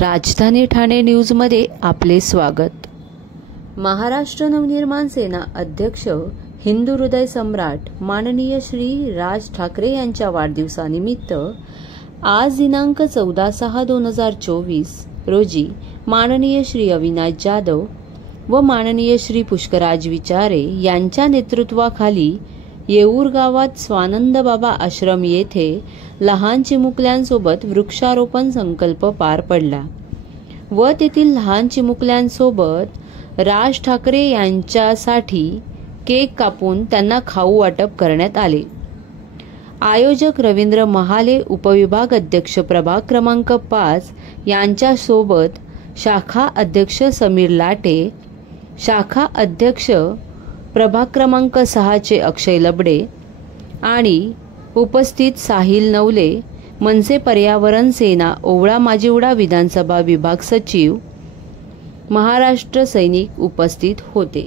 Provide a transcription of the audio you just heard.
राजधानी ठाणे न्यूजमध्ये आपले स्वागत। महाराष्ट्र नवनिर्माण सेना अध्यक्ष हिंदू हृदय सम्राट माननीय श्री राज ठाकरे यांच्या वाढदिवसानिमित्त आज दिनांक 14/6/2024 रोजी माननीय श्री अविनाश जाधव व माननीय श्री पुष्कराज विचारे यांच्या नेतृत्वाखाली येऊर गावात स्वानंद बाबा आश्रम येथे लहान चिमुकल्यांसोबत वृक्षारोपण संकल्प पार पडला व तेथील लहान चिमुकल्यांसोबत राज ठाकरे यांच्यासाठी केक कापून त्यांना खाऊ वाटप करण्यात आले। आयोजक रवींद्र महाले, उपविभाग अध्यक्ष प्रभाग क्रमांक 5 यांच्यासोबत शाखा अध्यक्ष समीर लाटे, शाखा अध्यक्ष प्रभाग क्रमांक 6 चे अक्षय लबडे आणि उपस्थित साहिल नवले, मनसे पर्यावरण सेना ओवळा माजिवडा विधानसभा विभाग सचिव, महाराष्ट्र सैनिक उपस्थित होते।